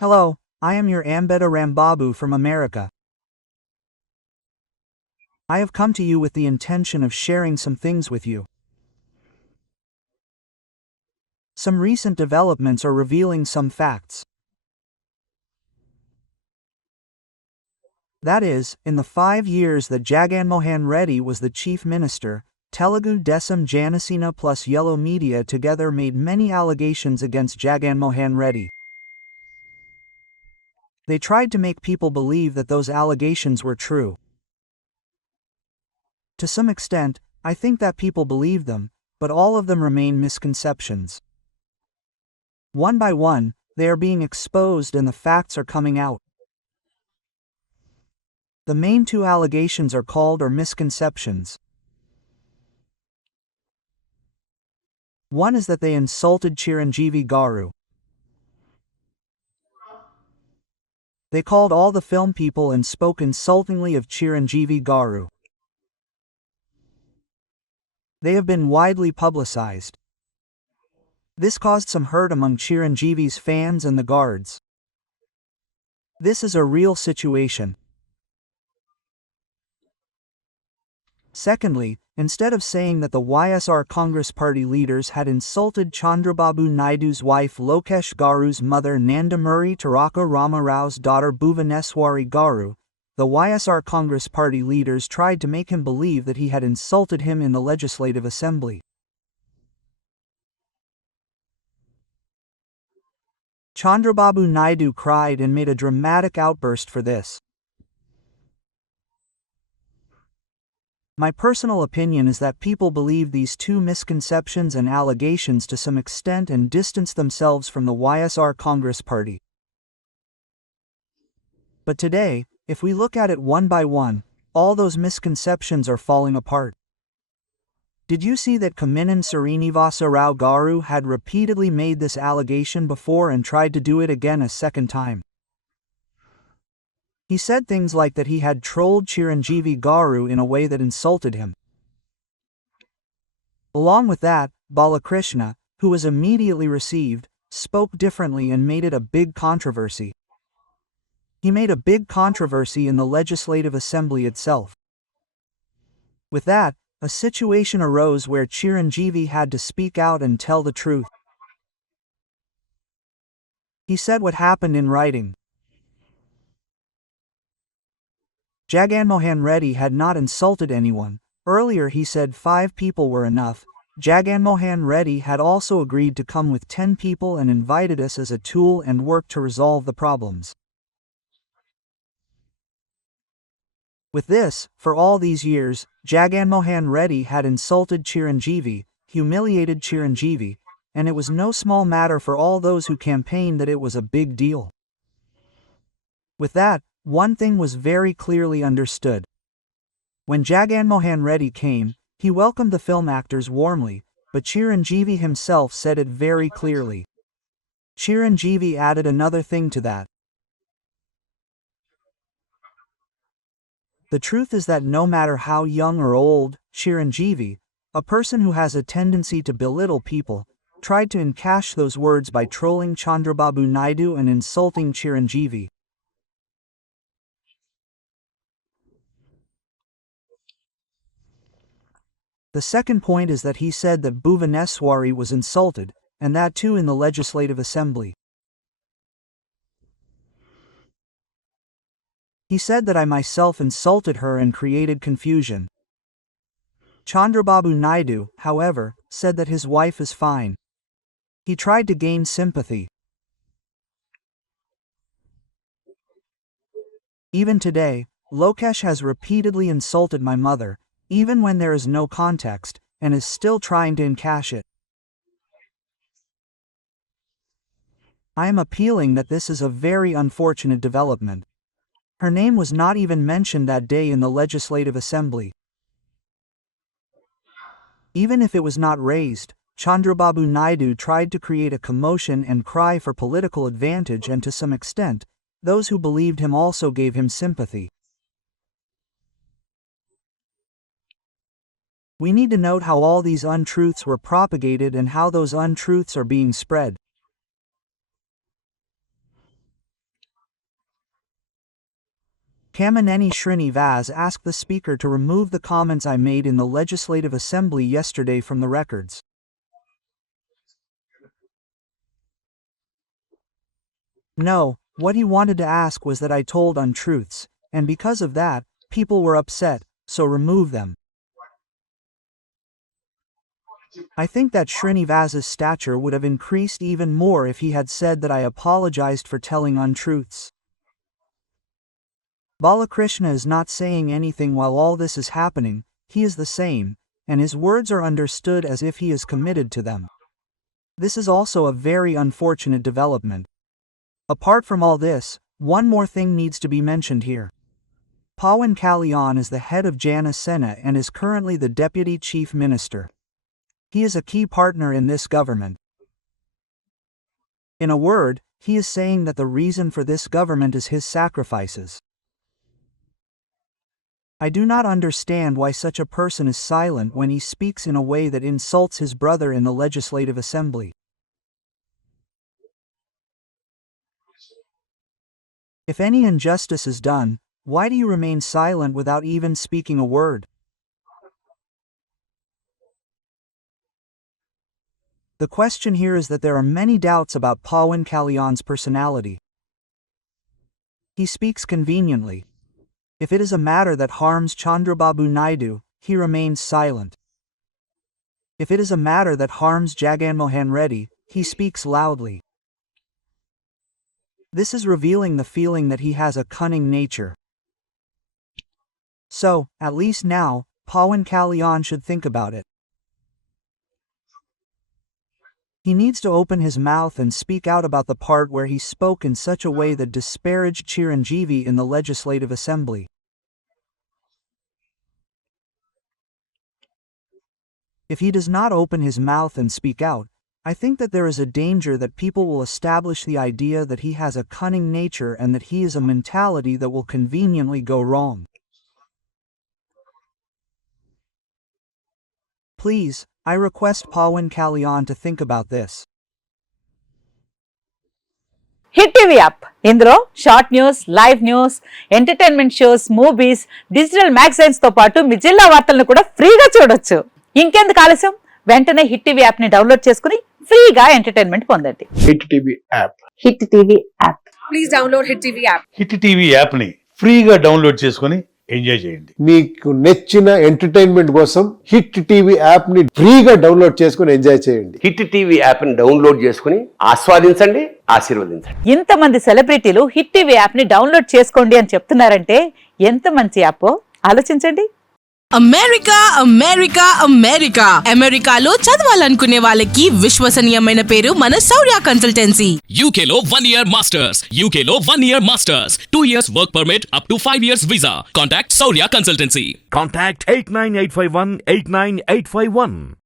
Hello, I am your Ambati Rambabu from America. I have come to you with the intention of sharing some things with you. Some recent developments are revealing some facts. That is, in the 5 years that Jaganmohan Reddy was the chief minister, Telugu Desam JanaSena plus Yellow Media together made many allegations against Jaganmohan Reddy. They tried to make people believe that those allegations were true. To some extent, I think that people believe them, but all of them remain misconceptions. One by one, they are being exposed and the facts are coming out. The main two allegations are called or misconceptions. One is that they insulted Chiranjeevi Garu. They called all the film people and spoke insultingly of Chiranjeevi Garu. They have been widely publicized. This caused some hurt among Chiranjeevi's fans and the guards. This is a real situation. Secondly, instead of saying that the YSR Congress Party leaders had insulted Chandrababu Naidu's wife Lokesh Garu's mother Nandamuri Taraka Rama Rao's daughter Bhuvaneswari Garu, the YSR Congress Party leaders tried to make him believe that he had insulted him in the Legislative Assembly. Chandrababu Naidu cried and made a dramatic outburst for this. My personal opinion is that people believe these two misconceptions and allegations to some extent and distance themselves from the YSR Congress Party. But today, if we look at it one by one, all those misconceptions are falling apart. Did you see that Kaminin Srinivasa Rao Garu had repeatedly made this allegation before and tried to do it again a second time? He said things like that he had trolled Chiranjeevi Garu in a way that insulted him. Along with that, Balakrishna, who was immediately received, spoke differently and made it a big controversy. He made a big controversy in the Legislative Assembly itself. With that, a situation arose where Chiranjeevi had to speak out and tell the truth. He said what happened in writing. Jaganmohan Reddy had not insulted anyone. Earlier he said 5 people were enough. Jaganmohan Reddy had also agreed to come with 10 people and invited us as a tool and work to resolve the problems. With this, for all these years, Jaganmohan Reddy had insulted Chiranjeevi, humiliated Chiranjeevi, and it was no small matter for all those who campaigned that it was a big deal. With that, one thing was very clearly understood. When Jaganmohan Reddy came, he welcomed the film actors warmly, but Chiranjeevi himself said it very clearly. Chiranjeevi added another thing to that. The truth is that no matter how young or old, Chiranjeevi, a person who has a tendency to belittle people, tried to encash those words by trolling Chandrababu Naidu and insulting Chiranjeevi. The second point is that he said that Bhuvaneswari was insulted, and that too in the Legislative Assembly. He said that I myself insulted her and created confusion. Chandrababu Naidu, however, said that his wife is fine. He tried to gain sympathy. Even today, Lokesh has repeatedly insulted my mother, even when there is no context, and is still trying to encash it. I am appealing that this is a very unfortunate development. Her name was not even mentioned that day in the Legislative Assembly. Even if it was not raised, Chandrababu Naidu tried to create a commotion and cry for political advantage, and to some extent, those who believed him also gave him sympathy. We need to note how all these untruths were propagated and how those untruths are being spread. Kamaneni Srinivas asked the speaker to remove the comments I made in the Legislative Assembly yesterday from the records. No, what he wanted to ask was that I told untruths, and because of that, people were upset, so remove them. I think that Srinivas's stature would have increased even more if he had said that I apologized for telling untruths. Balakrishna is not saying anything while all this is happening, he is the same, and his words are understood as if he is committed to them. This is also a very unfortunate development. Apart from all this, one more thing needs to be mentioned here. Pawan Kalyan is the head of JanaSena and is currently the Deputy Chief Minister. He is a key partner in this government. In a word, he is saying that the reason for this government is his sacrifices. I do not understand why such a person is silent when he speaks in a way that insults his brother in the Legislative Assembly. If any injustice is done, why do you remain silent without even speaking a word? The question here is that there are many doubts about Pawan Kalyan's personality. He speaks conveniently. If it is a matter that harms Chandrababu Naidu, he remains silent. If it is a matter that harms Jaganmohan Reddy, he speaks loudly. This is revealing the feeling that he has a cunning nature. So, at least now, Pawan Kalyan should think about it. He needs to open his mouth and speak out about the part where he spoke in such a way that disparaged Chiranjeevi in the Legislative Assembly. If he does not open his mouth and speak out, I think that there is a danger that people will establish the idea that he has a cunning nature and that he is a mentality that will conveniently go wrong. Please, I request Pawan Kalyan to think about this. Hit TV app ఇందులో short news, live news, entertainment shows, movies, digital magazines తో పాటు మీ జిల్లా వార్తలను కూడా ఫ్రీగా చూడొచ్చు. ఇంకెందుకు ఆలస్యం, వెంటనే హిట్ టీవీ యాప్ ని డౌన్లోడ్ చేసుకుని ఫ్రీగా ఎంటర్టైన్మెంట్ పొందండి. Hit TV app. Hit TV app. Please download hit TV app. Hit TV app ని ఫ్రీగా డౌన్లోడ్ చేసుకుని ఎంజాయ్ చేయండి. మీకు నచ్చిన ఎంటర్టైన్మెంట్ కోసం హిట్ టీవీ యాప్ ని ఫ్రీగా డౌన్లోడ్ చేసుకుని ఎంజాయ్ చేయండి. హిట్ టీవీ యాప్ ని డౌన్లోడ్ చేసుకుని ఆస్వాదించండి, ఆశీర్వదించండి. ఇంతమంది సెలబ్రిటీలు హిట్ టీవీ యాప్ ని డౌన్లోడ్ చేసుకోండి అని చెప్తున్నారంటే ఎంత మంచి యాప్ ఆలోచించండి. అమెరికా అమెరికా అమెరికా అమెరికాలో చదవాలనుకునే వాళ్ళకి విశ్వసనీయమైన పేరు మన శౌర్య కన్సల్టెన్సీ. UK లో 1 year masters, UK లో 1 year masters, 2 years work permit up to 5 years visa. Contact Saurya Consultancy. Contact 89851 89851.